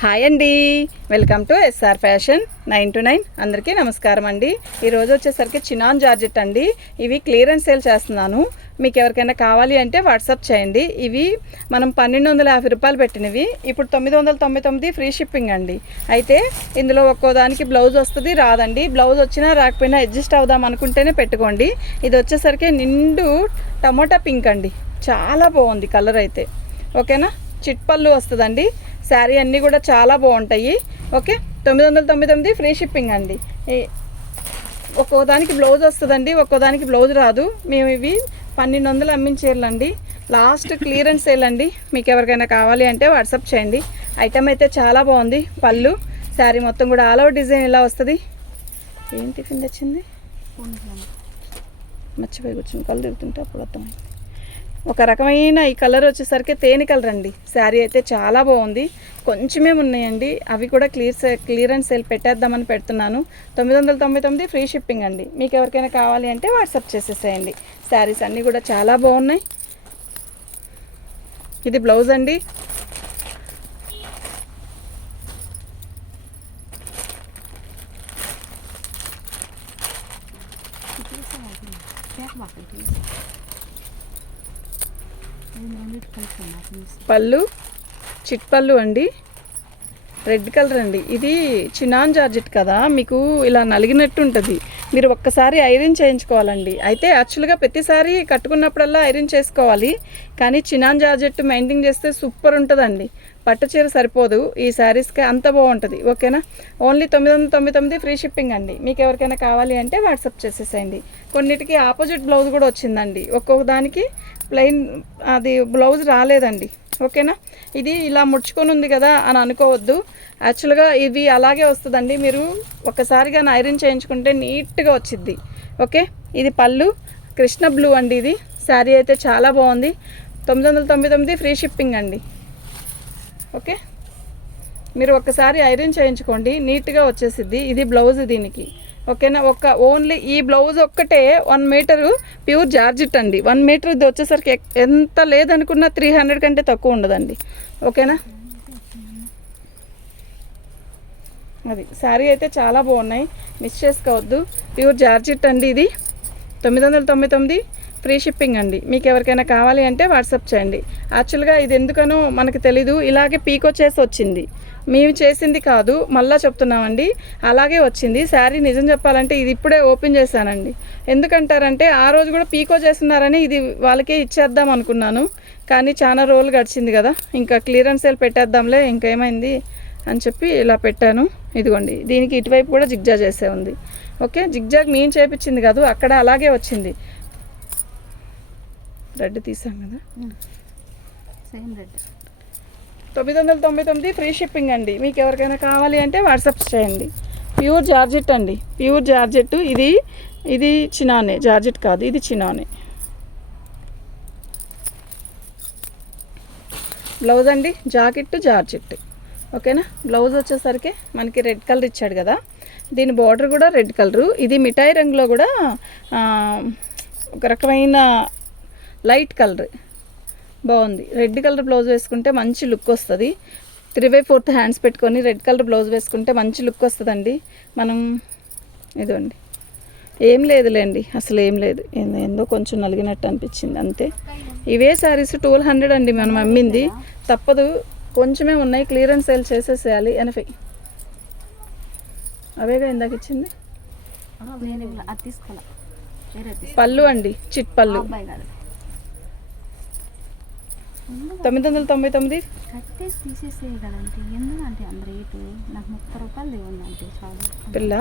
Hi అండి, welcome to SR fashion 9 to 9. అందరికీ నమస్కారం అండి. ఈరోజు వచ్చేసరికి చినాన్ జార్జెట్ అండి. ఇవి క్లియరెన్స్ సేల్ చేస్తున్నాను. మీకు ఎవరికైనా కావాలి అంటే వాట్సాప్ చేయండి. ఇవి మనం 1250 రూపాయలు పెట్టినవి ఇప్పుడు 999 ఫ్రీ షిప్పింగ్ అండి. అయితే ఇందులో ఒక్కో దానికి బ్లౌజ్ వస్తుంది, రాదండి. బ్లౌజ్ వచ్చినా రాకపోయినా అడ్జస్ట్ అవుదాం అనుకుంటేనే పెట్టుకోండి. ఇది వచ్చేసరికి నిండు టమోటా పింక్ అండి. చాలా బాగుంది కలర్ అయితే. ఓకేనా, చిట్ పళ్ళు వస్తుందండి. శారీ అన్నీ కూడా చాలా బాగుంటాయి. ఓకే, 999 ఫ్రీ షిప్పింగ్ అండి. ఒక్కో దానికి బ్లౌజ్ వస్తుందండి, ఒక్కో దానికి బ్లౌజ్ రాదు. మేము ఇవి 1200 అమ్మించేయాలండి. లాస్ట్ క్లియరెన్స్ సేల్ అండి. మీకు ఎవరికైనా కావాలి అంటే వాట్సాప్ చేయండి. ఐటమ్ అయితే చాలా బాగుంది. పళ్ళు శారీ మొత్తం కూడా ఆల్ ఓవర్ డిజైన్ ఇలా వస్తుంది. ఏం టిఫిన్ తెచ్చింది మర్చిపోయి కూర్చుని కళ్ళు తిరుగుతుంటే అప్పుడు అర్థమైంది. ఒక రకమైన ఈ కలర్ వచ్చేసరికి తేనె కలర్ అండి. శారీ అయితే చాలా బాగుంది. కొంచెమే ఉన్నాయండి, అవి కూడా క్లియరెన్స్ సేల్ పెట్టేద్దామని పెడుతున్నాను. 999 ఫ్రీ షిప్పింగ్ అండి. మీకు ఎవరికైనా కావాలి అంటే వాట్సాప్ చేసేసేయండి. శారీస్ అన్నీ కూడా చాలా బాగున్నాయి. ఇది బ్లౌజ్ అండి. పళ్ళు చిట్ పళ్ళు అండి, రెడ్ కలర్ అండి. ఇది చినాన్ జార్జెట్ కదా, మీకు ఇలా నలిగినట్టు ఉంటుంది. మీరు ఒక్కసారి ఐరన్ చేయించుకోవాలండి. అయితే యాక్చువల్గా ప్రతిసారి కట్టుకున్నప్పుడల్లా ఐరన్ చేసుకోవాలి, కానీ చినాన్ జార్జెట్ మెయింటైన్ చేస్తే సూపర్ ఉంటుందండి. పట్టు చీర సరిపోదు, ఈ శారీస్కి అంత బాగుంటుంది. ఓకేనా, ఓన్లీ 999 ఫ్రీ షిప్పింగ్ అండి. మీకు ఎవరికైనా కావాలి అంటే వాట్సాప్ చేసేసేయండి. కొన్నిటికి ఆపోజిట్ బ్లౌజ్ కూడా వచ్చిందండి. ఒక్కొక్క దానికి ప్లెయిన్ అది బ్లౌజ్ రాలేదండి. ఓకేనా, ఇది ఇలా ముడుచుకొని ఉంది కదా అని అనుకోవద్దు. యాక్చువల్గా ఇవి అలాగే వస్తుందండి. మీరు ఒక్కసారిగా ఐరన్ చేయించుకుంటే నీట్గా వచ్చిద్ది. ఓకే, ఇది పళ్ళు కృష్ణ బ్లూ అండి. ఇది శారీ అయితే చాలా బాగుంది. 999 ఫ్రీ షిప్పింగ్ అండి. ఓకే, మీరు ఒక్కసారి ఐరన్ చేయించుకోండి, నీట్గా వచ్చేసిద్ది. ఇది బ్లౌజ్ దీనికి. ఓకేనా, ఓన్లీ ఈ బ్లౌజ్ ఒక్కటే 1 మీటరు ప్యూర్ జార్జెట్ అండి. 1 మీటర్ ఇది వచ్చేసరికి ఎంత లేదనుకున్నా 300 కంటే తక్కువ ఉండదండి. ఓకేనా, అది శారీ అయితే చాలా బాగున్నాయి, మిస్ చేసుకోవద్దు. ప్యూర్ జార్జెట్ అండి. ఇది 999 ఫ్రీ షిప్పింగ్ అండి. మీకు ఎవరికైనా కావాలి అంటే వాట్సాప్ చేయండి. యాక్చువల్గా ఇది ఎందుకనో మనకు తెలీదు, ఇలాగే పీకో చేసి వచ్చింది. మేము చేసింది కాదు, మళ్ళీ చెప్తున్నామండి, అలాగే వచ్చింది శారీ. నిజం చెప్పాలంటే ఇది ఇప్పుడే ఓపెన్ చేశానండి. ఎందుకంటారంటే ఆ రోజు కూడా పీకో చేస్తున్నారని ఇది వాళ్ళకే ఇచ్చేద్దాం అనుకున్నాను, కానీ చాలా రోజులు గడిచింది కదా, ఇంకా క్లియరెన్స్ సేల్ పెట్టేద్దాంలే ఇంకేమైంది అని చెప్పి ఇలా పెట్టాను. ఇదిగోండి, దీనికి ఇటువైపు కూడా జిగ్జాగ్ చేసే ఉంది. ఓకే, జిగ్జాగ్ మేము చేపించింది కాదు, అక్కడ అలాగే వచ్చింది. రెడ్ తీసాం కదా, సేమ్ రెడ్. 999 ఫ్రీ షిప్పింగ్ అండి. మీకు ఎవరికైనా కావాలి అంటే వాట్సాప్ చేయండి. ప్యూర్ జార్జెట్ అండి, ప్యూర్ జార్జెట్. ఇది చినానే, జార్జెట్ కాదు, ఇది చినానే. బ్లౌజ్ అండి, జాకెట్ జార్జెట్. ఓకేనా, బ్లౌజ్ వచ్చేసరికి మనకి రెడ్ కలర్ ఇచ్చాడు కదా, దీని బార్డర్ కూడా రెడ్ కలరు. ఇది మిఠాయి రంగులో కూడా ఒక రకమైన లైట్ కలర్ బాగుంది. రెడ్ కలర్ బ్లౌజ్ వేసుకుంటే మంచి లుక్ వస్తుంది. 3/4 హ్యాండ్స్ పెట్టుకొని రెడ్ కలర్ బ్లౌజ్ వేసుకుంటే మంచి లుక్ వస్తుందండి. మనం ఇదండి, ఏం లేదులేండి, అసలు ఏం లేదు. ఏందో కొంచెం నలిగినట్టు అనిపించింది అంతే. ఇవే శారీస్ 1200 అండి మనం అమ్మింది. తప్పదు, కొంచెమే ఉన్నాయి, క్లియరెన్స్ సేల్ చేసేసేయాలి. 80 అవేగా ఇందాక ఇచ్చింది. పళ్ళు అండి, చిట్ పళ్ళు 999 పిల్ల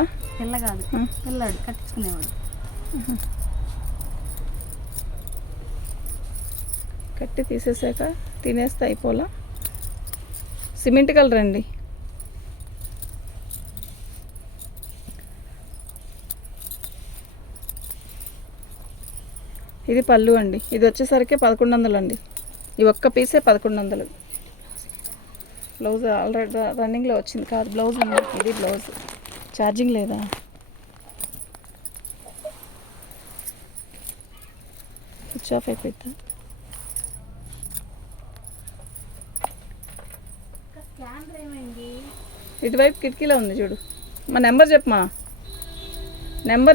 కాదు, పిల్లాడు కట్టించుకునేవాడు. కట్టి తీసేసాక తినేస్తే అయిపోలా. సిమెంట్ కలర్ అండి. ఇది పళ్ళు అండి. ఇది వచ్చేసరికి 1100 అండి. ఈ ఒక్క పీసే 1100. బ్లౌజ్ ఆల్రెడీ రన్నింగ్లో వచ్చింది కాదు, బ్లౌజ్ ఉంది. ఇది బ్లౌజ్. ఛార్జింగ్ లేదా, స్విచ్ ఆఫ్ అయిపోయిందా? ఇటువైపు కిటికీలో ఉంది చూడు. మా నెంబర్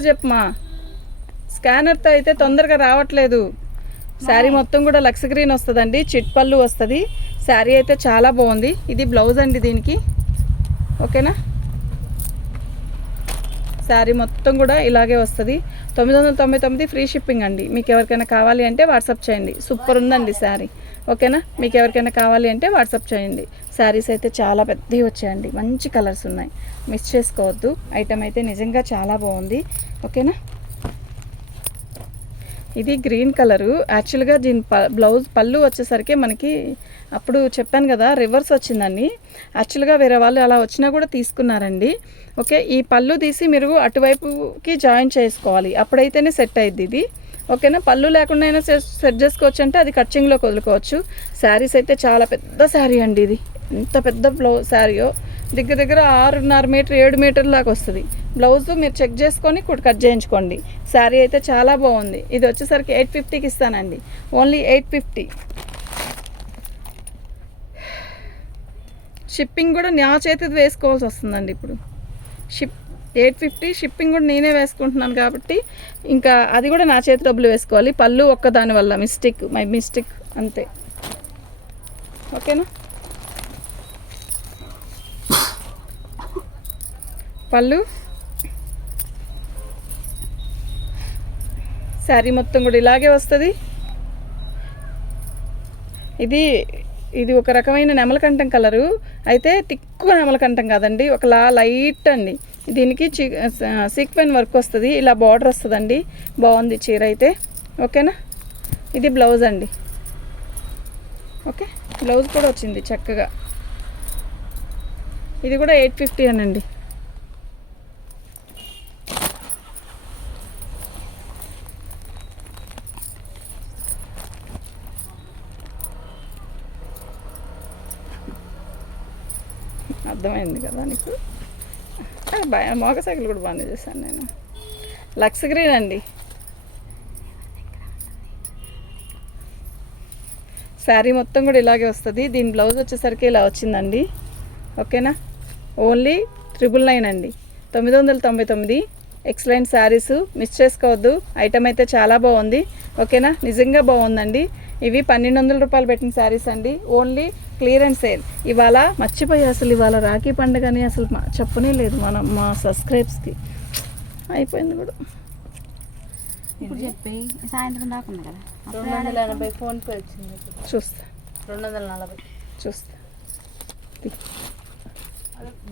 చెప్పమా. స్కానర్తో అయితే తొందరగా రావట్లేదు. శారీ మొత్తం కూడా లక్స్ గ్రీన్ వస్తుందండి, చిట్ పళ్ళు వస్తుంది. శారీ అయితే చాలా బాగుంది. ఇది బ్లౌజ్ అండి దీనికి, ఓకేనా. శారీ మొత్తం కూడా ఇలాగే వస్తుంది. 999 ఫ్రీ షిప్పింగ్ అండి. మీకు ఎవరికైనా కావాలి అంటే వాట్సాప్ చేయండి. సూపర్ ఉందండి శారీ, ఓకేనా. మీకు ఎవరికైనా కావాలి అంటే వాట్సాప్ చేయండి. శారీస్ అయితే చాలా పెద్దవి వచ్చాయండి, మంచి కలర్స్ ఉన్నాయి, మిస్ చేసుకోవద్దు. ఐటమ్ అయితే నిజంగా చాలా బాగుంది, ఓకేనా. ఇది గ్రీన్ కలరు. యాక్చువల్గా దీని బ్లౌజ్ పళ్ళు వచ్చేసరికి మనకి అప్పుడు చెప్పాను కదా రివర్స్ వచ్చిందని. యాక్చువల్గా వేరే వాళ్ళు అలా వచ్చినా కూడా తీసుకున్నారండి, ఓకే. ఈ పళ్ళు తీసి మీరు అటువైపుకి జాయిన్ చేసుకోవాలి, అప్పుడైతేనే సెట్ అయ్యిద్ది ఇది, ఓకేనా. పళ్ళు లేకుండా అయినా సెట్ చేసుకోవచ్చు, అంటే అది కట్చింగ్లోకి వదులుకోవచ్చు. శారీస్ అయితే చాలా పెద్ద శారీ అండి ఇది. ఎంత పెద్ద శారీయో, దగ్గర 6.5 మీటర్ 7 మీటర్ దాకా వస్తుంది. బ్లౌజ్ మీరు చెక్ చేసుకొని కట్ చేయించుకోండి. శారీ అయితే చాలా బాగుంది. ఇది వచ్చేసరికి 850కి ఇస్తానండి, ఓన్లీ 850. షిప్పింగ్ కూడా నా చేతిది వేసుకోవాల్సి వస్తుందండి ఇప్పుడు. 850 షిప్పింగ్ కూడా నేనే వేసుకుంటున్నాను కాబట్టి ఇంకా అది కూడా నా చేతి డబ్బులు వేసుకోవాలి. పళ్ళు ఒక్కదాని వల్ల మై మిస్టేక్ అంతే, ఓకేనా. పళ్ళు శారీ మొత్తం కూడా ఇలాగే వస్తుంది. ఇది ఒక రకమైన నెమలకంఠం కలరు, అయితే తిక్కువ నెమలకంఠం కాదండి, ఒకలా లైట్ అండి. దీనికి సీక్వెన్ వర్క్ వస్తుంది, ఇలా బార్డర్ వస్తుందండి. బాగుంది చీర అయితే, ఓకేనా. ఇది బ్లౌజ్ అండి, ఓకే. బ్లౌజ్ కూడా వచ్చింది చక్కగా. ఇది కూడా 850 అనండి. అర్థమైంది కదా నీకు. మోగ సైకిల్ కూడా బాగానే చేశాను నేను. లక్స్ గ్రీన్ అండి. శారీ మొత్తం కూడా ఇలాగే వస్తుంది. దీని బ్లౌజ్ వచ్చేసరికి ఇలా వచ్చిందండి, ఓకేనా. ఓన్లీ 999 అండి, 999. ఎక్సలెంట్ శారీస్, మిస్ చేసుకోవద్దు. ఐటమ్ అయితే చాలా బాగుంది, ఓకేనా. నిజంగా బాగుందండి. ఇవి 1200 రూపాయలు పెట్టిన శారీస్ అండి, ఓన్లీ క్లియరెన్స్ సేల్. ఇవాళ మర్చిపోయి అసలు ఇవాళ రాఖీ పండుగని అసలు చెప్పనే లేదు మా సబ్స్క్రైబ్స్కి. అయిపోయింది కూడా. ఇప్పుడు చెప్పి సాయంత్రం దాకా ఉంది కదా. 280 ఫోన్పే వచ్చింది. చూస్తా, 240 చూస్తా.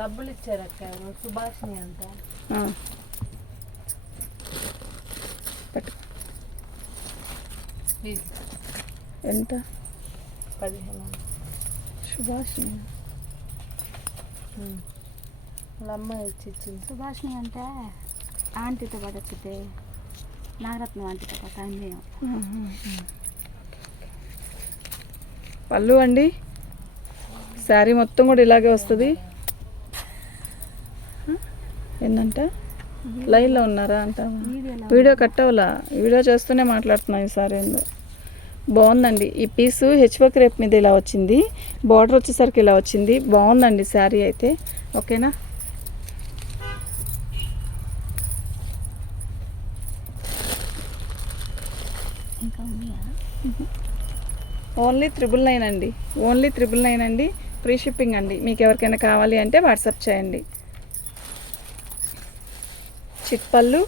డబ్బులు ఇచ్చారు అక్క, సుభాషిణి అంట. ఎంత? 15. సుభాషిణి వాళ్ళ అమ్మాయి వచ్చి ఇచ్చింది. సుభాషిణి అంటే ఆంటీతో పాటు వచ్చితే నాగరత్నం ఆంటీతో పాటు ఆయన. పళ్ళు అండి, శారీ మొత్తం కూడా ఇలాగే వస్తుంది. ఏంటంటే లైన్లో ఉన్నారా అంట, వీడియో కట్ అవ్వలా, వీడియో చేస్తూనే మాట్లాడుతున్నాను. ఈసారి ఏందో బాగుందండి. ఈ పీసు హెచ్వర్క్ రేప్ మీద ఇలా వచ్చింది, బార్డర్ వచ్చేసరికి ఇలా వచ్చింది. బాగుందండి శారీ అయితే, ఓకేనా. ఓన్లీ 999 అండి, ఓన్లీ 999 అండి. ఫ్రీ షిప్పింగ్ అండి. మీకు ఎవరికైనా కావాలి అంటే వాట్సాప్ చేయండి. చిట్పళ్ళు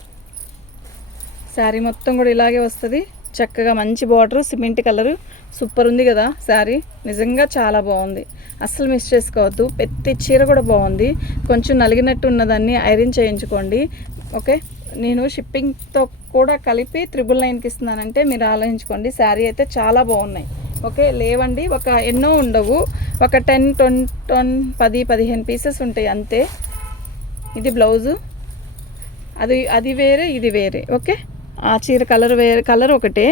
శారీ మొత్తం కూడా ఇలాగే వస్తుంది. చక్కగా మంచి బార్డరు, సిమెంట్ కలరు, సూపర్ ఉంది కదా శారీ. నిజంగా చాలా బాగుంది, అస్సలు మిస్ చేసుకోవద్దు. ప్రతి చీర కూడా బాగుంది. కొంచెం నలిగినట్టు ఉన్నదాన్ని ఐరన్ చేయించుకోండి, ఓకే. నేను షిప్పింగ్తో కూడా కలిపి 999కి ఇస్తున్నానంటే మీరు ఆలోచించుకోండి. శారీ అయితే చాలా బాగున్నాయి, ఓకే. లేవండి ఒక ఎన్నో ఉండవు, ఒక 10-15 పీసెస్ ఉంటాయి అంతే. ఇది బ్లౌజు, అది వేరే, ఇది వేరే, ఓకే. ఆ చీర కలర్ వేరే, కలర్ ఒకటే.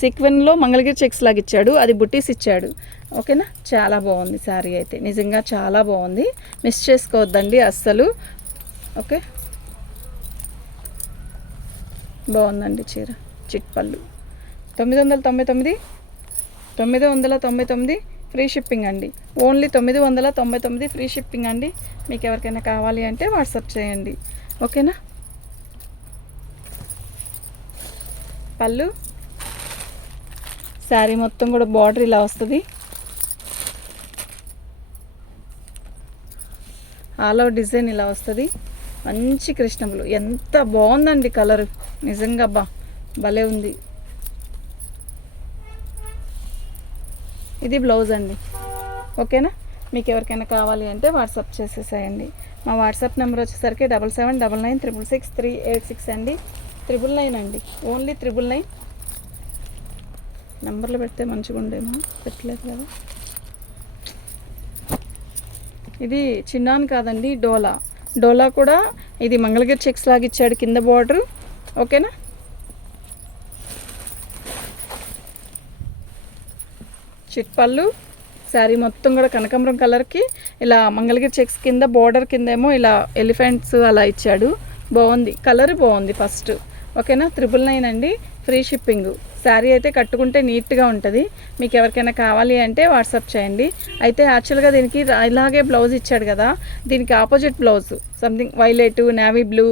సీక్వెన్లో మంగళగిరి చెక్స్ లాగా ఇచ్చాడు, అది బుట్టీస్ ఇచ్చాడు, ఓకేనా. చాలా బాగుంది శారీ అయితే, నిజంగా చాలా బాగుంది. మిస్ చేసుకోవద్దండి అస్సలు, ఓకే. బాగుందండి చీర. చిట్పళ్ళు 999 ఫ్రీ షిప్పింగ్ అండి. ఓన్లీ 999 ఫ్రీ షిప్పింగ్ అండి. మీకు ఎవరికైనా కావాలి అంటే వాట్సాప్ చేయండి. ఓకేనా. పళ్ళు శారీ మొత్తం కూడా బార్డర్ ఇలా వస్తుంది. ఆల్ ఓవర్ డిజైన్ ఇలా వస్తుంది. మంచి కృష్ణములు, ఎంత బాగుందండి కలర్, నిజంగా భలే ఉంది. ఇది బ్లౌజ్ అండి. ఓకేనా. మీకు ఎవరికైనా కావాలి అంటే వాట్సాప్ చేసేసేయండి. మా వాట్సాప్ నెంబర్ వచ్చేసరికి 7799666386 అండి. 999 అండి, ఓన్లీ 999. నెంబర్లు పెడితే మంచిగా ఉండేమో, పెట్టలేదు కదా. ఇది చిన్నాన్ కాదండి, డోలా కూడా ఇది మంగళగిరి చెక్స్ లాగా ఇచ్చాడు కింద బార్డరు. ఓకేనా. చిట్పళ్ళు శారీ మొత్తం కూడా కనకాంబరం కలర్కి ఇలా మంగళగిరి చెక్స్ కింద బార్డర్ కిందేమో ఇలా ఎలిఫెంట్స్ అలా ఇచ్చాడు. బాగుంది, కలర్ బాగుంది ఫస్ట్. ఓకేనా. 999 అండి, ఫ్రీ షిప్పింగ్. శారీ అయితే కట్టుకుంటే నీట్గా ఉంటుంది. మీకు ఎవరికైనా కావాలి అంటే వాట్సాప్ చేయండి. అయితే యాక్చువల్గా దీనికి ఇలాగే బ్లౌజ్ ఇచ్చాడు కదా, దీనికి opposite blouse something violet, navy blue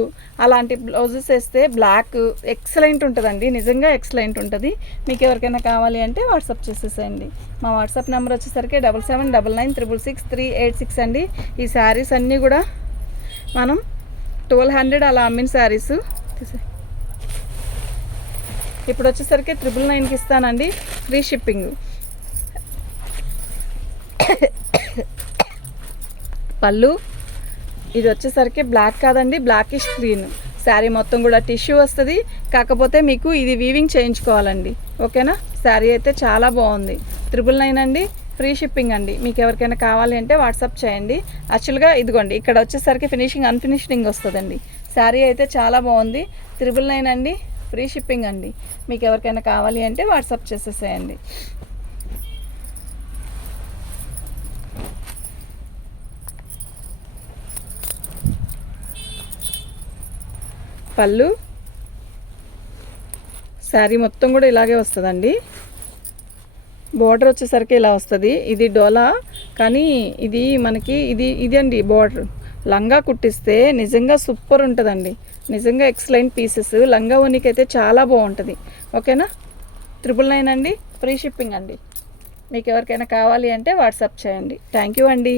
అలాంటి బ్లౌజెస్ వేస్తే బ్లాక్ ఎక్సలెంట్ ఉంటుందండి, నిజంగా ఎక్సలెంట్ ఉంటుంది. మీకు ఎవరికైనా కావాలి అంటే వాట్సాప్ చేసేసేయండి. మా వాట్సాప్ నెంబర్ వచ్చేసరికి 7799666386 అండి. ఈ శారీస్ అన్నీ కూడా మనం 1200 అలా అమ్మిన శారీస్. ఇప్పుడు వచ్చేసరికి 999కి ఇస్తానండి, ఫ్రీ షిప్పింగ్. పళ్ళు ఇది వచ్చేసరికి బ్లాక్ కాదండి, బ్లాకిష్ గ్రీన్. శారీ మొత్తం కూడా టిష్యూ వస్తుంది, కాకపోతే మీకు ఇది వీవింగ్ చేయించుకోవాలండి. ఓకేనా. శారీ అయితే చాలా బాగుంది. 999 అండి, ఫ్రీ షిప్పింగ్ అండి. మీకు ఎవరికైనా కావాలి అంటే వాట్సాప్ చేయండి. యాక్చువల్గా ఇదిగోండి ఇక్కడ వచ్చేసరికి ఫినిషింగ్ అన్ఫినిషింగ్ వస్తుందండి. శారీ అయితే చాలా బాగుంది. 999 అండి, ఫ్రీ షిప్పింగ్ అండి. మీకు ఎవరికైనా కావాలి అంటే వాట్సాప్ చేసేసేయండి. పళ్ళు శారీ మొత్తం కూడా ఇలాగే వస్తుందండి. బార్డర్ వచ్చేసరికి ఇలా వస్తుంది. ఇది డోలా కానీ ఇది మనకి ఇది అండి బార్డర్. లంగా కుట్టిస్తే నిజంగా సూపర్ ఉంటుందండి, నిజంగా ఎక్సలెంట్ పీసెస్. లంగా ఓనికి అయితే చాలా బాగుంటుంది. ఓకేనా. 999 అండి, ఫ్రీ షిప్పింగ్ అండి. మీకు ఎవరికైనా కావాలి అంటే వాట్సాప్ చేయండి. థ్యాంక్ యూ అండి.